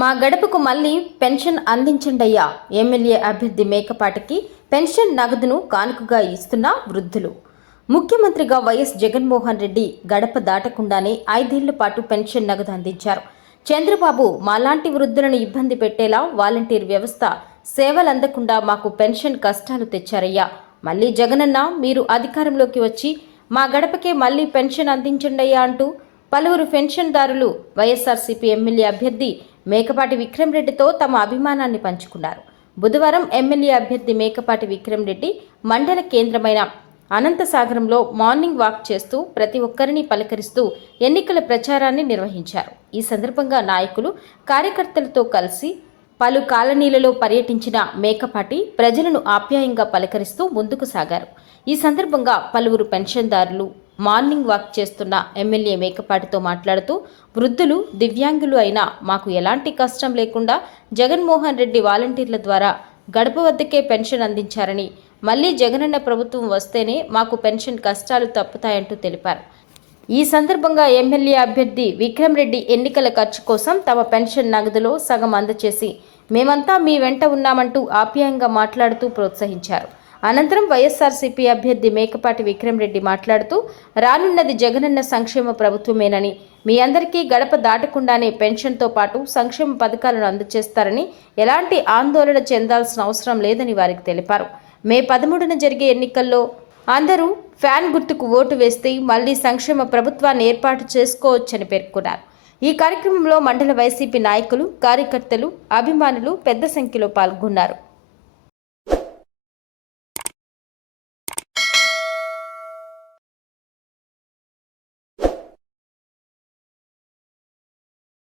మా గడపకు మళ్ళీ పెన్షన్ అందించండయ్యా. ఎమ్మెల్యే అభ్యర్థి మేకపాటికి పెన్షన్ నగదును కానుకగా ఇస్తున్న వృద్ధులు. ముఖ్యమంత్రిగా వైఎస్ జగన్మోహన్ రెడ్డి గడప దాటకుండానే ఐదేళ్ళ పాటు పెన్షన్ నగదు అందించారు. చంద్రబాబు మాలాంటి వృద్ధులను ఇబ్బంది పెట్టేలా వాలంటీర్ వ్యవస్థ సేవలు అందకుండా మాకు పెన్షన్ కష్టాలు తెచ్చారయ్యా. మళ్ళీ జగనన్న మీరు అధికారంలోకి వచ్చి మా గడపకే మళ్ళీ పెన్షన్ అందించండయ్యా అంటూ పలువురు పెన్షన్దారులు వైఎస్ఆర్సీపీ ఎమ్మెల్యే అభ్యర్థి మేకపాటి విక్రమ్ రెడ్డితో తమ అభిమానాన్ని పంచుకున్నారు. బుధవారం ఎమ్మెల్యే అభ్యర్థి మేకపాటి విక్రమ్ రెడ్డి మండల కేంద్రమైన అనంతసాగరంలో మార్నింగ్ వాక్ చేస్తూ ప్రతి ఒక్కరిని పలకరిస్తూ ఎన్నికల ప్రచారాన్ని నిర్వహించారు. ఈ సందర్భంగా నాయకులు కార్యకర్తలతో కలిసి పలు కాలనీలలో పర్యటించిన మేకపాటి ప్రజలను ఆప్యాయంగా పలకరిస్తూ ముందుకు సాగారు. ఈ సందర్భంగా పలువురు పెన్షన్దారులు మార్నింగ్ వాక్ చేస్తున్న ఎమ్మెల్యే మేకపాటితో మాట్లాడుతూ వృద్ధులు దివ్యాంగులు అయినా మాకు ఎలాంటి కష్టం లేకుండా జగన్మోహన్ రెడ్డి వాలంటీర్ల ద్వారా గడప వద్దకే పెన్షన్ అందించారని మళ్ళీ జగనన్న ప్రభుత్వం వస్తేనే మాకు పెన్షన్ కష్టాలు తప్పుతాయంటూ తెలిపారు. ఈ సందర్భంగా ఎమ్మెల్యే అభ్యర్థి విక్రమ్ రెడ్డి ఎన్నికల ఖర్చు కోసం తమ పెన్షన్ నగదులో సగం అందచేసి మేమంతా మీ వెంట ఉన్నామంటూ ఆప్యాయంగా మాట్లాడుతూ ప్రోత్సహించారు. అనంతరం వైఎస్ఆర్సీపీ అభ్యర్థి మేకపాటి విక్రమ్ రెడ్డి మాట్లాడుతూ రానున్నది జగనన్న సంక్షేమ ప్రభుత్వమేనని మీ అందరికీ గడప దాటకుండానే పెన్షన్తో పాటు సంక్షేమ పథకాలను అందజేస్తారని ఎలాంటి ఆందోళన చెందాల్సిన అవసరం లేదని వారికి తెలిపారు. మే పదమూడున జరిగే ఎన్నికల్లో అందరూ ఫ్యాన్ గుర్తుకు ఓటు వేస్తే మళ్ళీ సంక్షేమ ప్రభుత్వాన్ని ఏర్పాటు చేసుకోవచ్చని పేర్కొన్నారు. ఈ కార్యక్రమంలో మండల వైసీపీ నాయకులు కార్యకర్తలు అభిమానులు పెద్ద సంఖ్యలో పాల్గొన్నారు.